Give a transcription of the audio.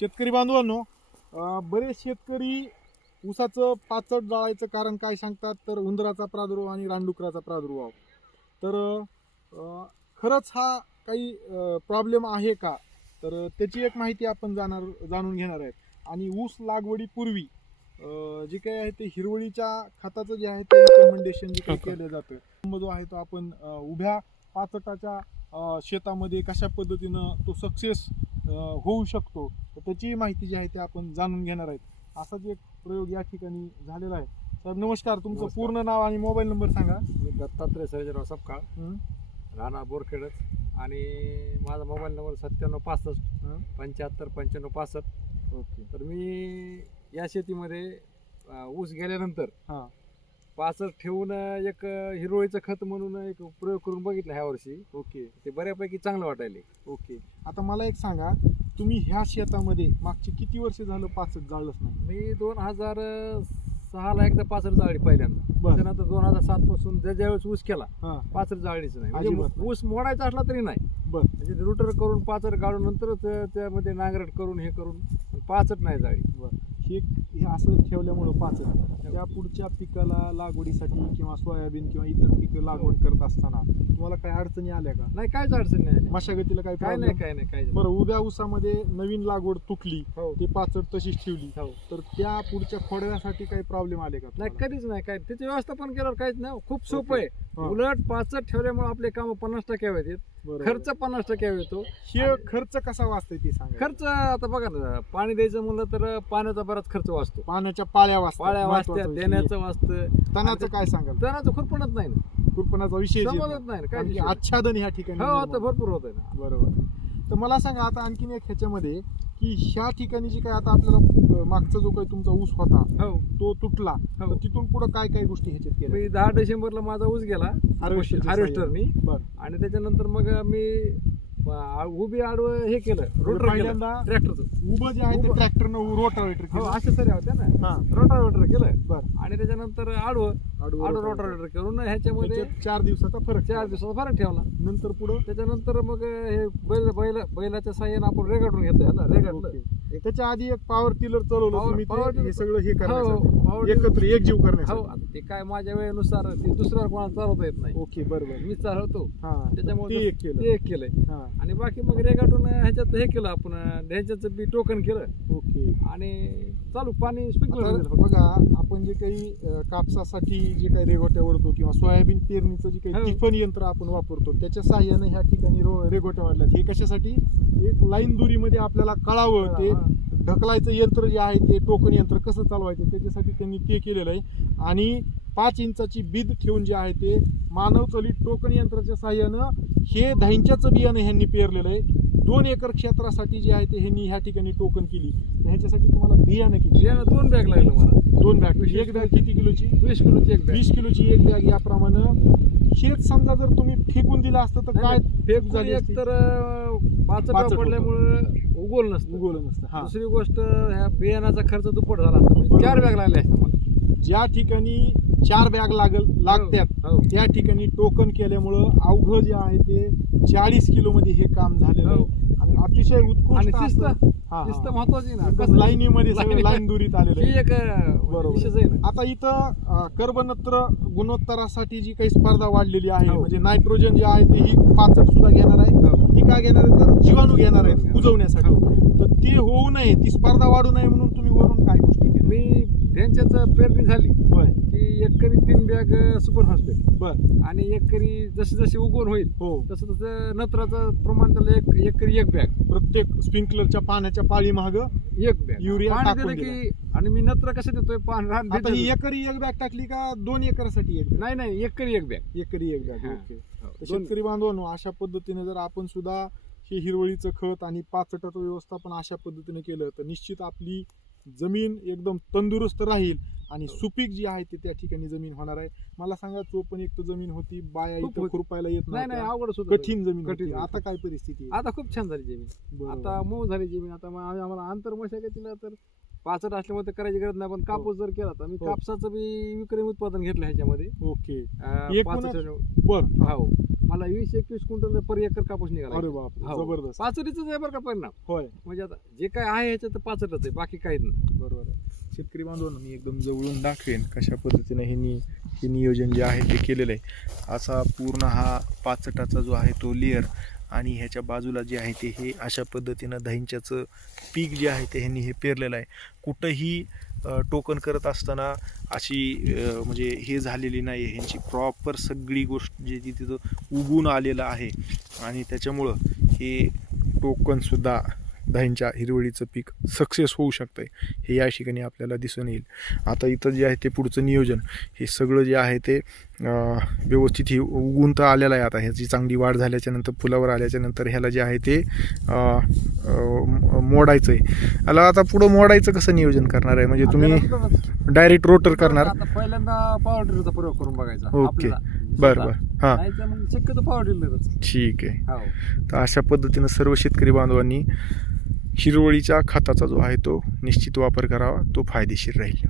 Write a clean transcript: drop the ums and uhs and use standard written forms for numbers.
शेतकरी बांधवांनो, बरेच शेतकरी ऊसाचं पाचट जाळायचं कारण काय सांगतात तर उंदराचा प्रादुर्भाव आणि रानडुकराचा प्रादुर्भाव. तर खरंच हा काही प्रॉब्लेम आहे का, तर त्याची एक माहिती आपण जाणून घेणार आहेत. आणि ऊस लागवडीपूर्वी जे काही आहे ते हिरवळीच्या खताचं जे आहे ते रिकमेंडेशन जे काही केलं जातं जो आहे तो आपण उभ्या पाचटाच्या शेतामध्ये कशा पद्धतीनं तो सक्सेस होऊ शकतो तर त्याची माहिती जी आहे ते आपण जाणून घेणार आहेत. असाच एक प्रयोग या ठिकाणी झालेला आहे. सर नमस्कार, तुमचं पूर्ण नाव आणि मोबाईल नंबर सांगा. मी दत्तात्रय सर्जेराव सपकाळ, राणा बोरखेडच, आणि माझा मोबाईल नंबर 9765 75 95 65. ओके. तर मी या शेतीमध्ये ऊस गेल्यानंतर पाचट ठेवून एक हिरवळीचं खत म्हणून एक प्रयोग करून बघितला ह्या वर्षी. ओके. ते बऱ्यापैकी चांगलं वाटायले. ओके. आता मला एक सांगा, तुम्ही ह्या शेतामध्ये मागची किती वर्ष झालं पाचट जाळलंच नाही? मी 2006ला एकदा पाचट जाळली पहिल्यांदा. त्यानंतर 2007 पासून ज्यावेळेस ऊस केला पाचट जाळलीच नाही. म्हणजे ऊस मोडायचा असला तरी नाही, म्हणजे रुटर करून पाचट गाळून नंतर त्यामध्ये नांगरट करून हे करून पाचट नाही जाळली. हे असं ठेवल्यामुळं पाचट त्या पुढच्या पिकाला लागवडीसाठी किंवा सोयाबीन किंवा इतर पिकं लागवड करत असताना तुम्हाला काही अडचणी आल्या का? नाही, काहीच अडचण नाही. मशागतीला काय नाही. बरं, उभ्या ऊसामध्ये नवीन लागवड तुटली, ते पाचट तशीच ठेवली, तर त्या पुढच्या खोडव्यासाठी काही प्रॉब्लेम आले का? नाही, कधीच नाही. काय त्याची व्यवस्थापन केल्यावर काहीच नाही. खूप सोपं आहे. उलट पाचट ठेवल्यामुळे आपले काम 50% येतात, खर्च 50% येतो. हे खर्च कसा वाचतोय ते सांगा. खर्च आता बघा ना, पाणी द्यायचं म्हणलं तर पाण्याचा बराच खर्च वाचतो. पाण्याच्या पाळ्या वाचत्या, देण्याचं वाचतं. तणाचं काय सांगाल? तणाचं खुरपणच नाही ना, खुरपणाचा विषय समजत नाही ना काय. आच्छादन ह्या ठिकाणी आता भरपूर होत आहे ना. बरोबर. तर मला सांगा आता आणखीन एक ह्याच्यामध्ये की ह्या ठिकाणी जी काय आता आपल्याला मागचा जो काही तुमचा ऊस होता तो तुटला, तर तिथून पुढे काय काय गोष्टी ह्याच्यात केल्या? मी 10 डिसेंबरला माझा ऊस गेला हार्वेस्टरनी, आणि त्याच्यानंतर मग मी उभी आडवं हे केलं, पहिल्यांदा ट्रॅक्टरचं उभं जे आहे ते ट्रॅक्टरनं रोटावेटर असे सरी होत्या ना, रोटावेटर केलं. आणि त्याच्यानंतर आडवं रोटावेटर करून ह्याच्यामध्ये 4 दिवसाचा फरक 4 दिवसाचा फरक ठेवला. नंतर पुढं त्याच्यानंतर मग हे बैलाच्या साह्याने आपण रेगाटून घेतोय, रेगाटलं. त्याच्या आधी एक पॉवर टिलर चालवलं तुम्ही, हे सगळं हे करण्यासाठी, एकत्र एकजीव करण्यासाठी. ते काय माझ्या वेळेनुसार ते दुसऱ्या कोणाला चालवता येत नाही. ओके, बरोबर. मी चालवतो, त्याच्यामुळे ते एक केलंय. आणि बाकी मग रेगाटून ह्याच्यात हे केलं आपण, ह्याच्याचं बी टोकन केलं. ओके. आणि चालू पाणी स्प्रिंकलर. बघा, आपण जे काही कापसासाठी जे काही रेघोट्या ओढतो किंवा सोयाबीन पेरणीचं जे काही टिफन यंत्र आपण वापरतो त्याच्या साह्याने ह्या ठिकाणी रेघोट्या वाढल्यात. हे कशासाठी? एक लाईन दुरीमध्ये आपल्याला कळावं ते ढकलायचं यंत्र जे आहे ते टोकन यंत्र कसं चालवायचं त्याच्यासाठी त्यांनी ते केलेलं आहे. आणि 5 इंचाची बीद ठेवून जे आहे ते मानवचलित टोकन यंत्राच्या साह्यानं हे धान्याचं बियाणं ह्यांनी पेरलेलं आहे. 2 एकर क्षेत्रासाठी जे आहे ते ह्यांनी ह्या ठिकाणी टोकन केली. ह्याच्यासाठी तुम्हाला बियाणं किती? 2 बॅग लागलं मला. 2 बॅग. एक बॅग किती किलोची? 20 किलोची एक बॅग. 20 किलोची एक बॅग. याप्रमाणे शेत समजा जर तुम्ही फेकून दिलं असतं तर काय फेक झाली? एक तर पाचट पडल्यामुळे उगवलं नसतं. दुसरी गोष्ट, ह्या बियाणाचा खर्च दुप्पट झाला असता. 4 बॅग लागल्या असत्या मला. ज्या ठिकाणी 4 बॅग लागतात त्या ठिकाणी टोकन केल्यामुळं अवघं जे आहे ते 40 किलो मध्ये हे काम झालेलं आहे. आणि अतिशय उत्कृष्ट शिस्त महत्वाची ना, लाईनीमध्ये सगळं लाईन दुरीत आलेलं आहे. एक बरोबर. आता इथं कर्बनत्र गुणोत्तरासाठी जी काही स्पर्धा वाढलेली आहे, म्हणजे नायट्रोजन जे आहे ते ही पाचट सुद्धा घेणार आहे. ती काय घेणार आहे तर जीवाणू घेणार आहेत कुजवण्यासाठी. तर ते होऊ नये, ती स्पर्धा वाढू नये म्हणून तुम्ही वरून काय गोष्टी केल्या? मी त्यांच्याच पेरणी झाली की एकरी 3 बॅग सुपर फॉस्फेट, आणि एकरी जशी जशी उगवण होईल तसं तसं नत्राचं प्रमाण त्याला एकरी 1 बॅग. प्रत्येक स्प्रिंकलरच्या पाण्याच्या पाळी माग 1 बॅग युरिया टाकून की. आणि मी नत्र कसं देतोय, आता ही एकरी 1 बॅग टाकली का 2 एकरासाठी 1 बॅग? नाही, एकरी 1 बॅग. एकरी 1 बॅग. ओके. शेतकरी बांधवांनो, अशा पद्धतीने जर आपण सुद्धा हे हिरवळीचं खत आणि पाचटाचं व्यवस्थापन अशा पद्धतीने केलं तर निश्चित आपली जमीन एकदम तंदुरुस्त राहील आणि सुपीक जी आहे ते त्या ठिकाणी जमीन होणार आहे. मला सांगा, चोपण एक जमीन होती, बाया इथं खुरपायला येत नाही, अवघड, कठीण जमीन होती. आता काय परिस्थिती? आता खूप छान झाली जमीन, आता मऊ झाली जमीन. आता आम्हाला आंतर मशागतीला तर पाचट असल्यामुळे ते करायची गरज नाही. पण कापूस जर केला तर मी हो. कापसाचं बी विक्रमी उत्पादन घेतलं ह्याच्यामध्ये. ओके. पाचट बर. हो, मला 20-21 क्विंटल पर एकर कापूस निघाला. अरे बाप, हो. जबरदस्त. पाचरीच आहे बरं का परिणाम. होय, म्हणजे आता जे काय आहे ह्याच्यात तर पाचटच आहे, बाकी काहीच नाही. बरोबर आहे. शेतकरी बांधवांना मी एकदम जवळून दाखवेन कशा पद्धतीने हे नियोजन जे आहे ते केलेलं आहे. असा पूर्ण हा पाचटाचा जो आहे तो लेअर आणि ह्याच्या बाजूला जे आहे ते हे अशा पद्धतीनं दहींच्याचं पीक जे आहे ते ह्यांनी हे पेरलेलं आहे. कुठंही टोकन करत असताना अशी म्हणजे हे झालेली नाही आहे. ह्यांची प्रॉपर सगळी गोष्ट जी ती तिथं उगून आलेलं आहे आणि त्याच्यामुळं हे टोकनसुद्धा दहींच्या हिरवळीचं पीक सक्सेस होऊ शकतं आहे, हे या ठिकाणी आपल्याला दिसून येईल. आता इथं जे आहे ते पुढचं नियोजन हे सगळं जे आहे ते व्यवस्थित हे उगवून तर आलेलं आहे. आता ह्याची चांगली वाढ झाल्याच्या नंतर फुलावर आल्याच्या नंतर ह्याला जे आहे ते मोडायचं आहे. याला आता पुढं मोडायचं कसं नियोजन करणार आहे? म्हणजे तुम्ही डायरेक्ट रोटर करणार? आता पहिल्यांदा पॉवर ड्रिलरचा प्रयोग करून बघायचा. ओके. आपल्याला बरं बरं. हां, नाही तर मग शक्यतो पॉवर ड्रिलरच. ठीक आहे. हो. तर अशा पद्धतीनं सर्व शेतकरी बांधवांनी हिरवळीच्या खताचा जो आहे तो निश्चित वापर करावा, तो फायदेशीर राहील.